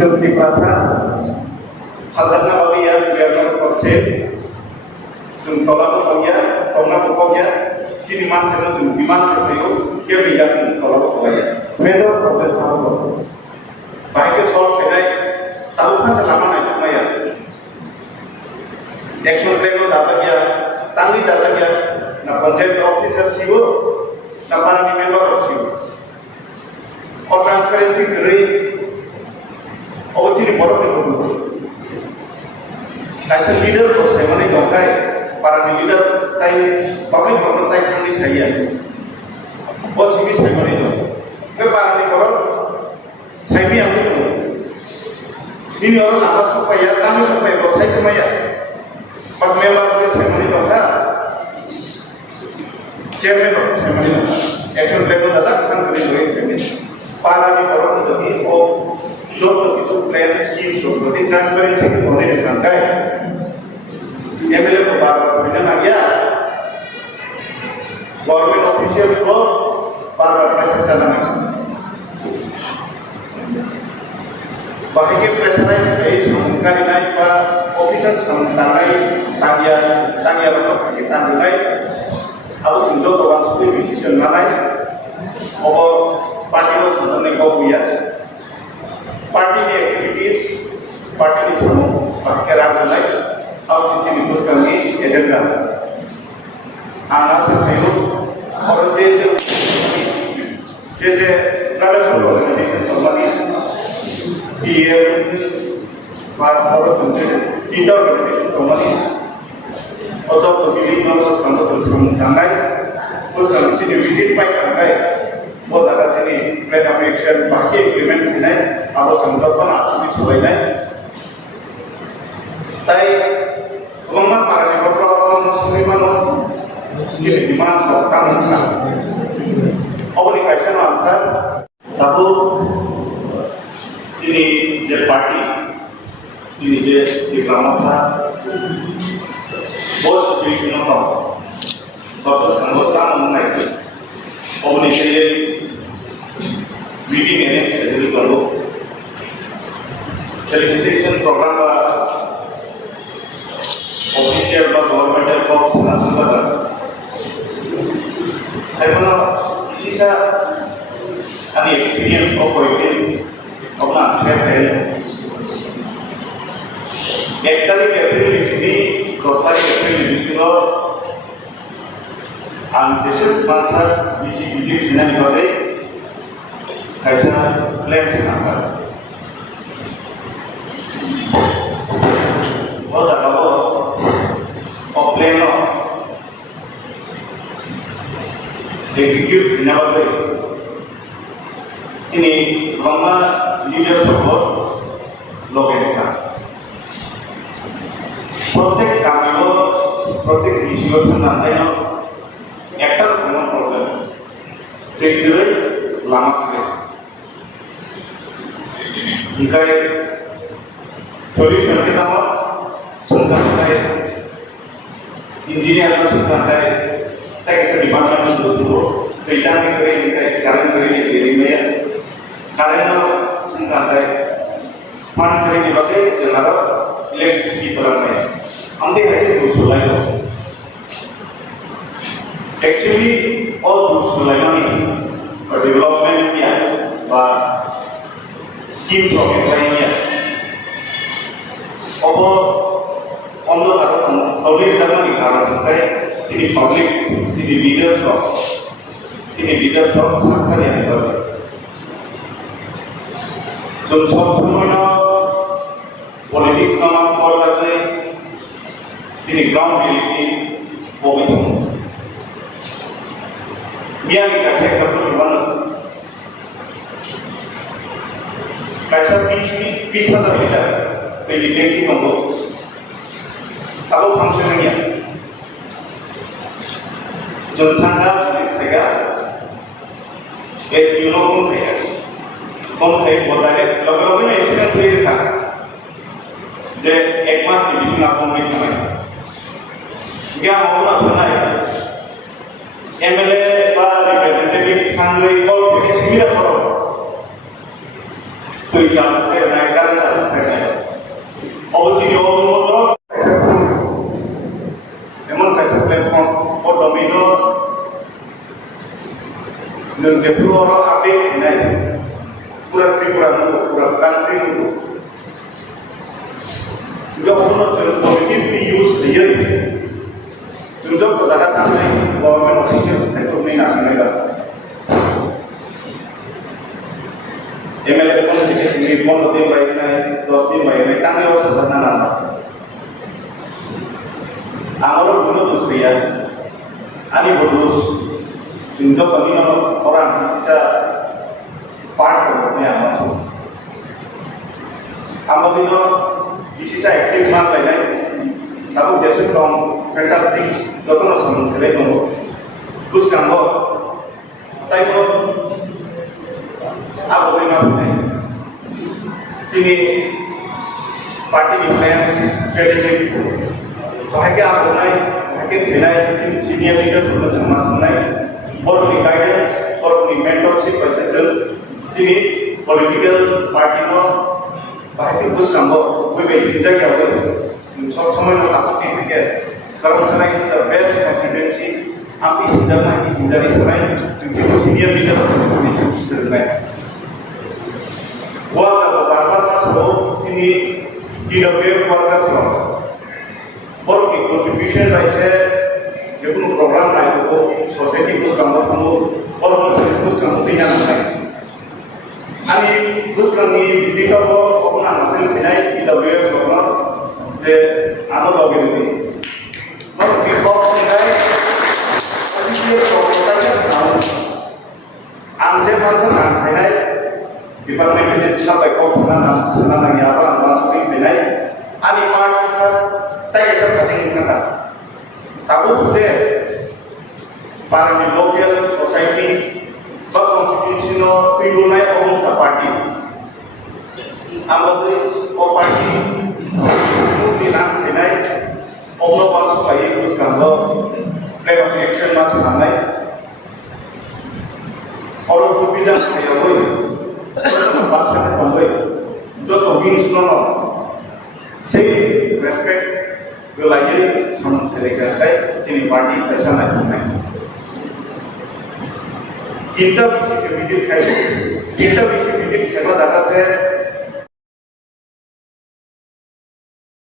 जों टिप्रासा हाजारना बादिया बियारना परसे जों तलाबो दंया तंना पकया जिनि मान थानो जों बिमान सेथायो के बिया जों तलाबो पकया मेजर प्रब्लेम सानो बाइके सल्व फैनाय तालुका से लामा नाय थांनाया एक्शन प्लेन दाजा गया तांगी दाजा गया ना पंचायत ऑफिसर सिबो ना पार्टी मेंबर सिबो और ट्रांसपेरेंसी गई और चीनी बड़ा नहीं होगा कैसे लीडर को सही माने दौड़ता है पार्टी लीडर ताई पब्लिक गवर्नमेंट ताई खाली सही है वो सही सही माने दो के पार्टी करो सही भी आगे दो जिन और लाभ सफाया तांगी सफाया को सही समय है पर मेंबर को सही माने दौड़ता चेयरमैन को सही माने दौड़ता एक्शन प्लेन को दादा खान करें लोग इतने पार्टी करो तो भी वो जो किसी प्लान स्कीम्स हो तो ट्रांसपेरेंसी के होने निकालता है एमएलए को बार-बार कहना ना गया गवर्नमेंट ऑफिशियल्स को बार-बार प्रेशर चलाना बाकी के प्रेशराइज कई संकारी नाई का ऑफिसर्स तांगिया लोगों की तांगिया अब चिंतो तो वांस कोई डिसीजन ना नाई और पार्टी को संसदने को हुआ पार्टी की एक्टिविटीज पार्टी की समूह के राग में अब सिंची निपुष करने एजेंडा आना सकते हो और जे ट्रेडिशनल ऑर्गेनाइजेशन संबंधी पीएम और संजय टीटा ऑर्गेनाइजेशन संबंधी और जब तो बिलिंग नंबर्स कंट्रोल सिस्टम तंगाई उस कंट्री ने विजिट पाई तंगाई वो दादा चीनी प्लान ऑफ एक्शन बाकी इम्प्लीमेंट करने अब संकल्पना आत्मिक सोचने ताई गंगा पारने पर प्रॉब्लम सुनिमानो जिस दिमाग से काम होता अब नहीं कैसे ना आंसर तबो चीनी जे पार्टी चीनी जे दिग्रामा था बहुत सिचुएशन होता तो संगठन नहीं अब नहीं चाहिए मीटिंग अरेंज करके करो सोलिसिटेशन प्रोग्राम का ऑफिशियल का गवर्नमेंटल को संसाधन का है ना किसी सा अभी एक्सपीरियंस को कोई भी अपना शेयर करें एक तारीख अप्रैल इसी 10 तारीख अप्रैल इसी को आंतरिक मानसा इसी बिना निकलते कैसा प्लान से काम कर वो जगह वो और प्लान लो एग्जीक्यूट बिना बदले चीनी गंगा लीडर सपोर्ट लोग का प्रत्येक काम को प्रत्येक विषय को नाते ना एक कॉमन प्रॉब्लम एक लामा के इनका सॉल्यूशन के नाम सुनता है इंजीनियर का सुनता है टैक्स डिपार्टमेंट में दोस्तों कईता नहीं करे इनका कारण करे ये में कारण सुनता है फंड करे के बाद जनरा इलेक्ट्रिसिटी पर में हम देखते हैं दोस्तों लाइन एक्चुअली और दोस्तों लाइन और डेवलपमेंट किया और स्कीम्स of applying अब अंदर पब्लिक जमा निकालना होता है जिन्हें पब्लिक जिन्हें लीडर्स ऑफ साखर यानी करते जो सब समय ना पॉलिटिक्स ना कर सकते जिन्हें ग्राउंड रियलिटी वो भी तो मियाँ की कैसे एग्जाम्पल बना कैसा 20,000 लीटर तो ये देखी हम लोग अब वो फंक्शन नहीं है जनता का दिखेगा ऐसे यूनिफॉर्म है कौन है बोलता है लोगों ने एक्सपीरियंस ले था जे एक मास की बीच में आपको में क्या होगा सुना है एमएलए बा रिप्रेजेंटेटिव खांगई कॉल के सिमिलर करो कोई चालते हैं कारण 어부지니 어부모처럼 memang kaisa platform or domino nung jepro update hinai pura tripura nu pura country nu juga ono chen positively use the year junjok jaga tangai government officials itu ni nasional ga MLA pun jadi sini pun lebih baik naik 10 दिन baik naik tangai usah sana nama Amor dulu Rusya, ani bonus, junjok kami orang bisa part dari masuk. Amor itu bisa aktif mana lain, tapi jasa tom fantastic, jodoh sama kerja dong. Terus kamu, tapi aku dengar sini party influence strategy. Bahaya apa naik, bahaya naik, senior leaders untuk cemas naik, or the guidance, or the mentorship perception, jadi political party no, bahaya bus kambo, we be hijau ya we, semua orang takut ni fikir, kalau misalnya is the best constituency, ambil hijau naik, hijau itu naik, jadi senior leaders ini sebesar naik. Wah kalau barbar masuk, jadi DWF workers loh. और एक कंट्रीब्यूशन वैसे ये कुछ प्रोग्राम लाए तो सोसाइटी कुछ काम करता हूँ और कुछ काम होते हैं ना अभी कुछ काम ये विजिट हो अपना नौकरी बिना ही डब्ल्यूएफ होना जे आनो लोगे नहीं और ये कॉप बिना ही अभी ये प्रोग्राम का काम आंजे मानसन बिना ही डिपार्टमेंट में जिसका बैकअप सुना ना यहाँ पर आवाज़ बिना ही अभी part tay sa kasing kata tahu je para di local society ba constitutional tribunal of the party amade o party dinan dinai omno pas pai us kando plan of action mas hamai और रुपीजा खाया हुए बात साथ कम हुए जो तो wins no से respect lagi sama mereka jadi parti tersana ini. Kita bisa visit kayak, kita bisa visit siapa jaga saya